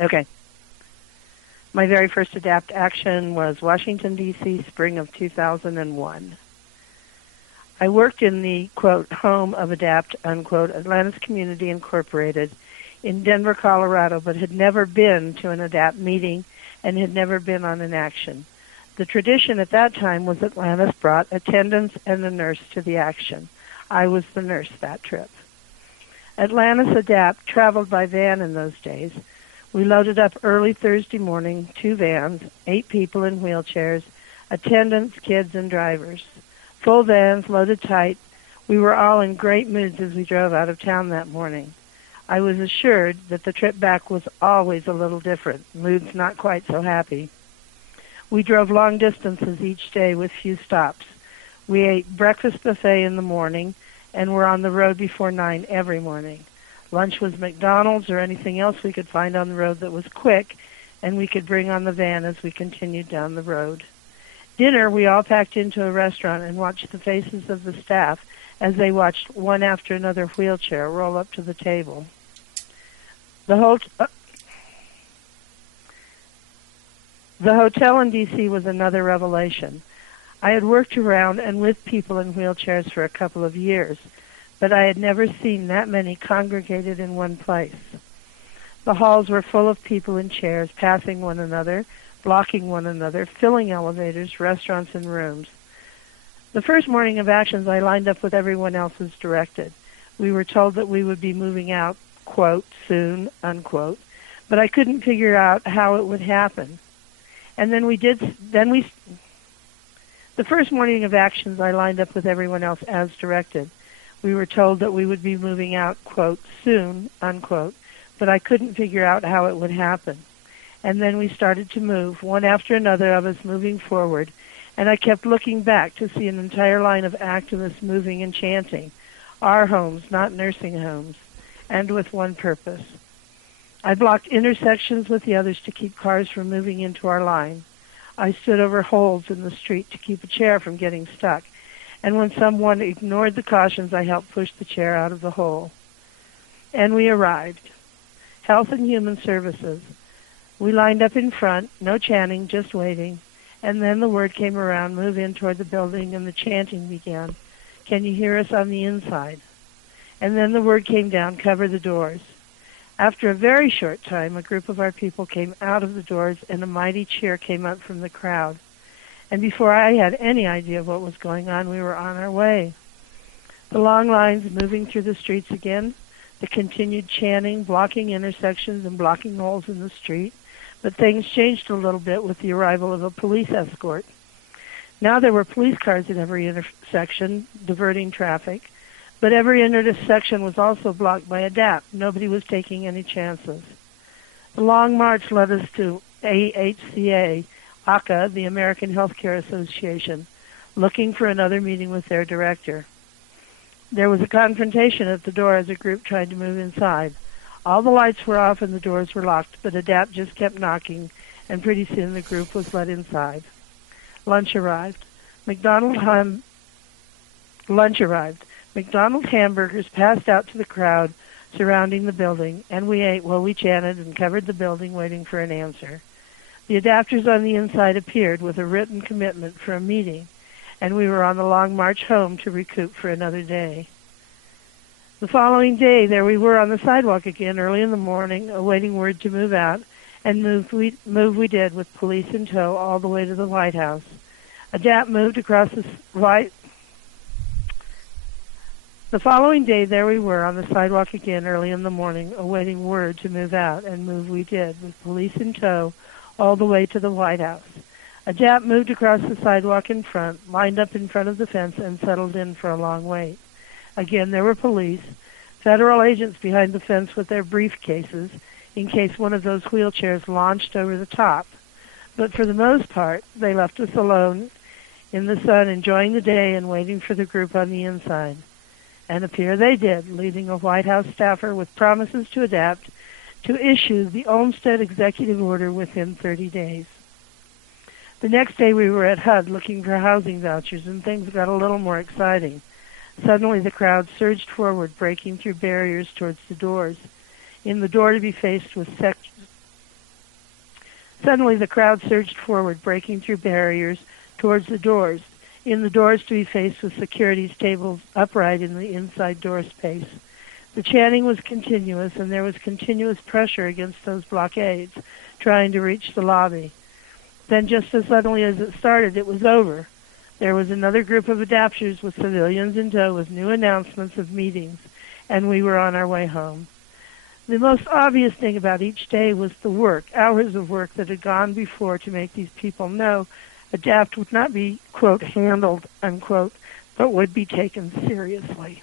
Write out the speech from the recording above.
Okay. My very first ADAPT action was Washington, D.C., spring of 2001. I worked in the, quote, home of ADAPT, unquote, Atlantis Community Incorporated in Denver, Colorado, but had never been to an ADAPT meeting and had never been on an action. The tradition at that time was Atlantis brought attendants and a nurse to the action. I was the nurse that trip. Atlantis ADAPT traveled by van in those days. We loaded up early Thursday morning, 2 vans, 8 people in wheelchairs, attendants, kids, and drivers. Full vans, loaded tight. We were all in great moods as we drove out of town that morning. I was assured that the trip back was always a little different, moods not quite so happy. We drove long distances each day with few stops. We ate breakfast buffet in the morning and were on the road before 9 every morning. Lunch was McDonald's or anything else we could find on the road that was quick and we could bring on the van as we continued down the road. Dinner, we all packed into a restaurant and watched the faces of the staff as they watched one after another wheelchair roll up to the table. The hotel in D.C. was another revelation. I had worked around and with people in wheelchairs for a couple of years, but I had never seen that many congregated in one place. The halls were full of people in chairs, passing one another, blocking one another, filling elevators, restaurants, and rooms. The first morning of actions, I lined up with everyone else as directed. We were told that we would be moving out, quote, soon, unquote, but I couldn't figure out how it would happen. And the first morning of actions, I lined up with everyone else as directed. We were told that we would be moving out, quote, soon, unquote, but I couldn't figure out how it would happen. And then we started to move, one after another of us moving forward, and I kept looking back to see an entire line of activists moving and chanting, our homes, not nursing homes, and with one purpose. I blocked intersections with the others to keep cars from moving into our line. I stood over holes in the street to keep a chair from getting stuck, and when someone ignored the cautions, I helped push the chair out of the hole. And we arrived. Health and Human Services. We lined up in front, no chanting, just waiting, and then the word came around, move in toward the building, and the chanting began. Can you hear us on the inside? And then the word came down, cover the doors. After a very short time, a group of our people came out of the doors, and a mighty cheer came up from the crowd. And before I had any idea of what was going on, we were on our way. The long lines moving through the streets again, the continued chanting, blocking intersections and blocking holes in the street, but things changed a little bit with the arrival of a police escort. Now there were police cars at every intersection, diverting traffic, but every intersection was also blocked by ADAPT. Nobody was taking any chances. The long march led us to AHCA, ACA, the American Healthcare Association, looking for another meeting with their director. There was a confrontation at the door as a group tried to move inside. All the lights were off and the doors were locked, but ADAPT just kept knocking, and pretty soon the group was let inside. Lunch arrived. McDonald's hamburgers passed out to the crowd surrounding the building, and we ate while we chanted and covered the building waiting for an answer. The adapters on the inside appeared with a written commitment for a meeting, and we were on the long march home to recoup for another day. The following day, there we were on the sidewalk again early in the morning, awaiting word to move out, and move we did with police in tow all the way to the White House. ADAPT moved across The following day, there we were on the sidewalk again early in the morning, awaiting word to move out, and move we did with police in tow all the way to the White House. ADAPT moved across the sidewalk in front, lined up in front of the fence, and settled in for a long wait. Again, there were police, federal agents behind the fence with their briefcases in case one of those wheelchairs launched over the top. But for the most part, they left us alone in the sun, enjoying the day and waiting for the group on the inside. And appear they did, leading a White House staffer with promises to ADAPT to issue the Olmstead executive order within 30 days. The next day we were at HUD looking for housing vouchers, and things got a little more exciting. Suddenly the crowd surged forward, breaking through barriers towards the doors. In the door to be faced with Suddenly the crowd surged forward, breaking through barriers towards the doors. In the doors to be faced with security's tables upright in the inside door space. The chanting was continuous, and there was continuous pressure against those blockades, trying to reach the lobby. Then just as suddenly as it started, it was over. There was another group of adapters with civilians in tow with new announcements of meetings, and we were on our way home. The most obvious thing about each day was the work, hours of work that had gone before to make these people know ADAPT would not be, quote, handled, unquote, but would be taken seriously.